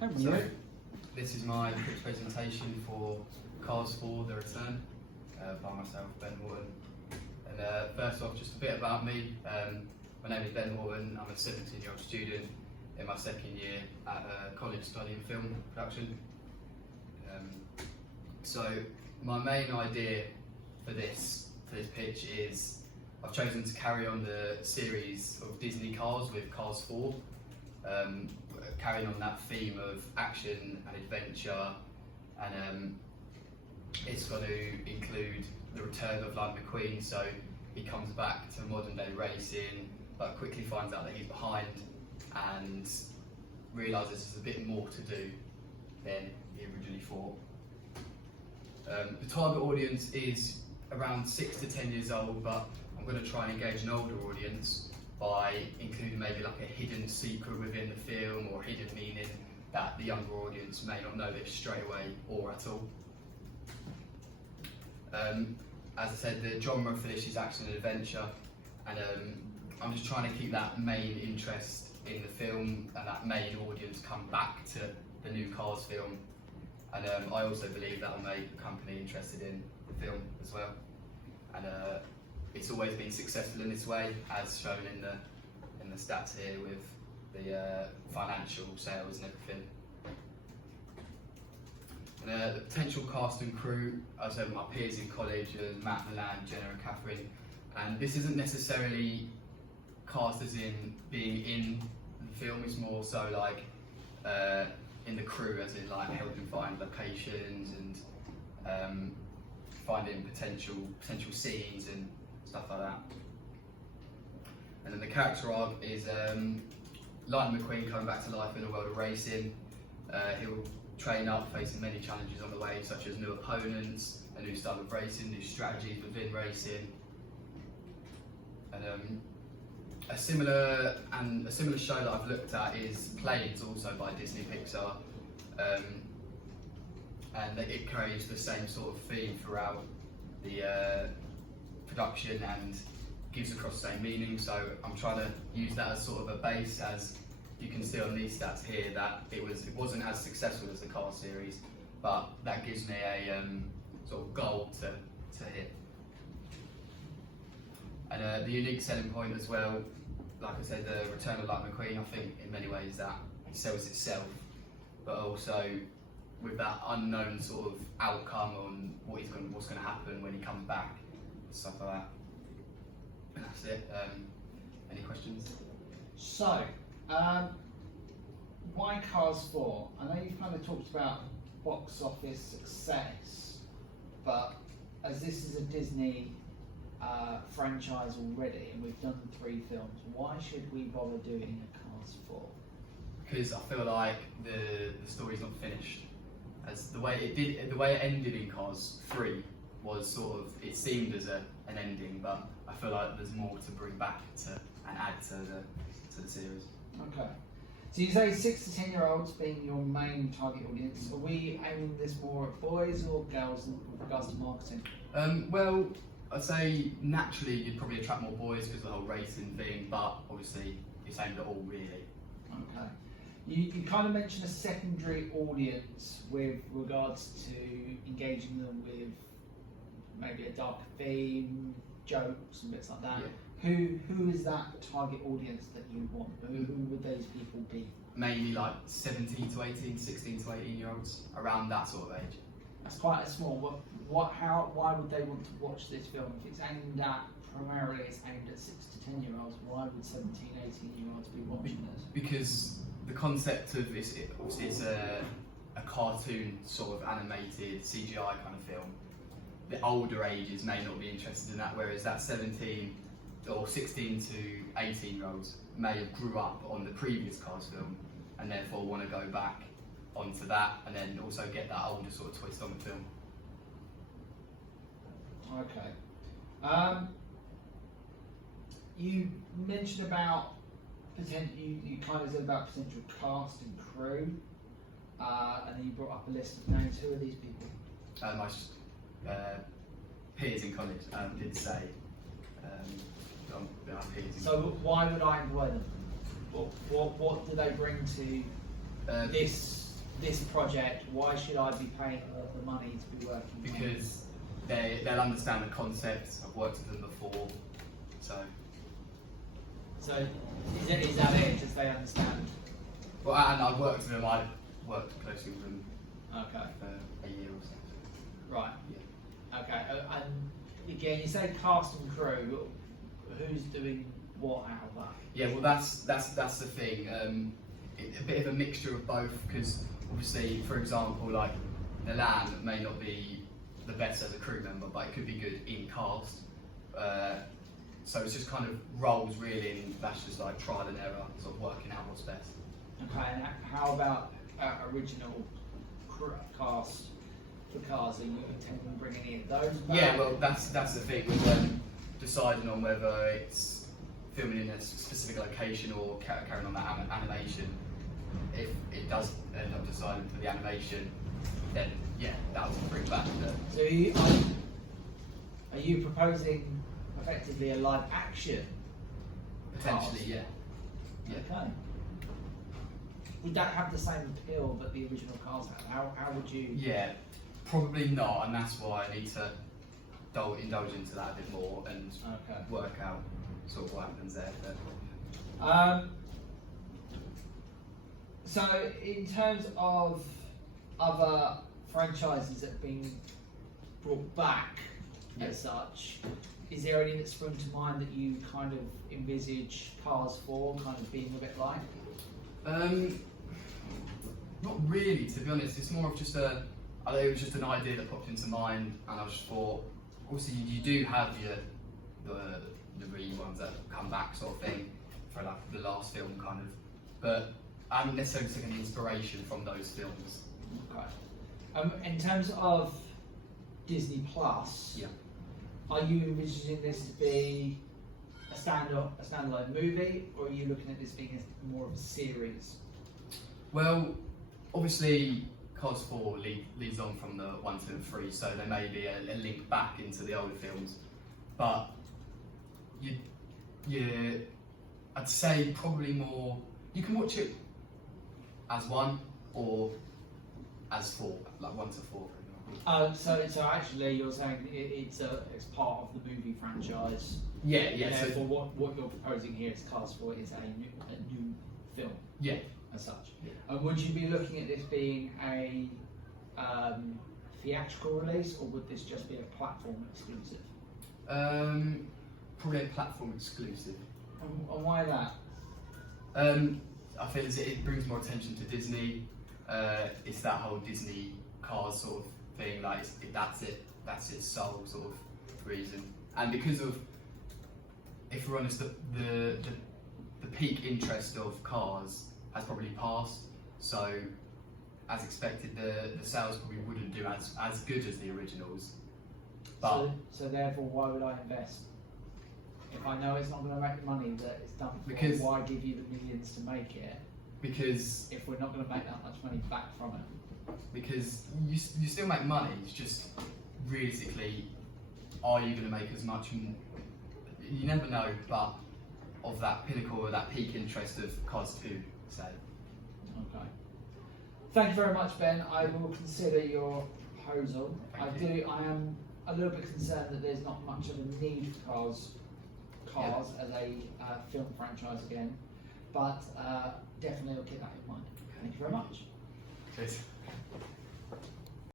So, this is my pitch presentation for Cars 4 The Return by myself, Ben Horton. And first off, just a bit about me. My name is Ben Horton. I'm a 17-year-old student in my second year at college studying film production. So my main idea for this pitch is I've chosen to carry on the series of Disney cars with Cars 4, carrying on that theme of action and adventure, and it's going to include the return of Lightning McQueen. So he comes back to modern day racing, but quickly finds out that he's behind and realises there's a bit more to do than he originally thought. The target audience is around 6 to 10 years old, but I'm going to try and engage an older audience by including maybe like a hidden secret within the film or hidden meaning that the younger audience may not notice straight away or at all. As I said, the genre for this is action and adventure, and I'm just trying to keep that main interest in the film and that main audience come back to the new Cars film. And I also believe that will make the company interested in the film as well. And it's always been successful in this way, as shown in the stats here with the financial sales and everything. And the potential cast and crew, as my peers in college, Matt, Milan, Jenna and Catherine. And this isn't necessarily cast as in being in the film, it's more so like in the crew, as in like helping find locations and finding potential scenes and stuff like that. And then the character arc is Lightning McQueen coming back to life in the world of racing. He'll train up, facing many challenges on the way, such as new opponents, a new style of racing, new strategies within racing. And a similar show that I've looked at is Planes, also by Disney Pixar, and it carries the same sort of theme throughout the production and gives across the same meaning. So I'm trying to use that as sort of a base, as you can see on these stats here that it wasn't as successful as the Cars series, but that gives me a sort of goal to hit. And the unique selling point as well, like I said, the return of Lightning McQueen, I think in many ways that it sells itself, but also with that unknown sort of outcome on what's going to happen when he comes back, stuff like that. And that's it. Any questions? So, why Cars 4? I know you've kind of talked about box office success, but as this is a Disney franchise already, and we've done 3 films, why should we bother doing a Cars 4? Because I feel like the story's not finished. As the way it ended in Cars 3 was sort of, it seemed as an ending, but I feel like there's more to bring back and add to the series. Okay. So you say 6 to 10 year olds being your main target audience. Are we aiming this more at boys or girls with regards to marketing? Well, I'd say naturally you'd probably attract more boys because of the whole racing thing, but obviously it's aimed at all really. Okay. You kind of mentioned a secondary audience with regards to engaging them with maybe a darker theme, jokes and bits like that. Yeah. Who is that target audience that you want? Who would those people be? Mainly like 17 to 18, 16 to 18 year olds, around that sort of age. That's quite a small. Why would they want to watch this film? If it's aimed at, primarily it's aimed at 6 to 10 year olds, why would 17, 18 year olds be watching this? Because the concept of it's a cartoon sort of animated CGI kind of film. The older ages may not be interested in that, whereas that 17 or 16 to 18 year olds may have grew up on the previous Cars film and therefore want to go back onto that and then also get that older sort of twist on the film. Okay. You mentioned about you kind of said about potential cast and crew, and then you brought up a list of names. Who are these people? My peers in college did say our peers. So why would I employ them? What do they bring to this this project, why should I be paying the money to be working on it? Because they'll understand the concepts. I've worked with them before, so. So is that it? Just they understand? Well, and I've worked with them. I've worked closely with them Okay. for a year or so. Right. Yeah. Okay. And again, you say cast and crew. Who's doing what out of that? Yeah, well, that's the thing. A bit of a mixture of both, because obviously, for example, like the Lamb may not be the best as a crew member, but it could be good in cast. So it's just kind of roles really, and that's just like trial and error, sort of working out what's best. Okay. And how about original cast for Cars? Are you intending to bring any of those back? Yeah, well, that's the thing with deciding on whether it's filming in a specific location or carrying on that animation. If it does end up deciding for the animation, then yeah, that will bring back the. So are you proposing effectively a live action? Potentially, yeah. Yeah. Okay. Would that have the same appeal that the original Cars had? How would you? Yeah, probably not, and that's why I need to indulge into that a bit more and Okay. work out sort of what happens there. So in terms of other franchises that have been brought back as such, is there any that spring to mind that you kind of envisage Cars 4 kind of being a bit like? Not really, to be honest. It's more of just I think it was just an idea that popped into mind, and I just thought, obviously you do have the ones that come back sort of thing for like the last film kind of, but I haven't necessarily taken inspiration from those films. Okay. In terms of Disney Plus, Yeah. are you envisaging this to be a standalone movie, or are you looking at this being more of a series? Well, obviously Cars 4 leads on from the 1, 2 and 3, so there may be a link back into the older films, but I'd say probably more, you can watch it as one or as 4, like 1 to 4 for example. So actually you're saying it's part of the movie franchise. Yeah, Therefore, so, what you're proposing here is Cars 4 is a new film yeah. as such. Yeah. And would you be looking at this being a theatrical release, or would this just be a platform exclusive? Probably a platform exclusive. And why that? I feel as it brings more attention to Disney. It's that whole Disney Cars sort of thing. Like that's its sole sort of reason. And because of, if we're honest, the peak interest of Cars has probably passed. So, as expected, the sales probably wouldn't do as good as the originals. But So therefore, why would I invest? If I know it's not going to make the money that it's done for, Because- why give you the millions to make it because if we're not going to make that much money back from it? you still make money. It's just realistically, are you going to make as much? You never know, but of that pinnacle or that peak interest of Cars 2, say. Okay. Thank you very much, Ben. I will consider your proposal. Thank I am a little bit concerned that there's not much of a need for Cars as a film franchise again, but definitely I'll keep that in mind. Thank you very much. Cheers.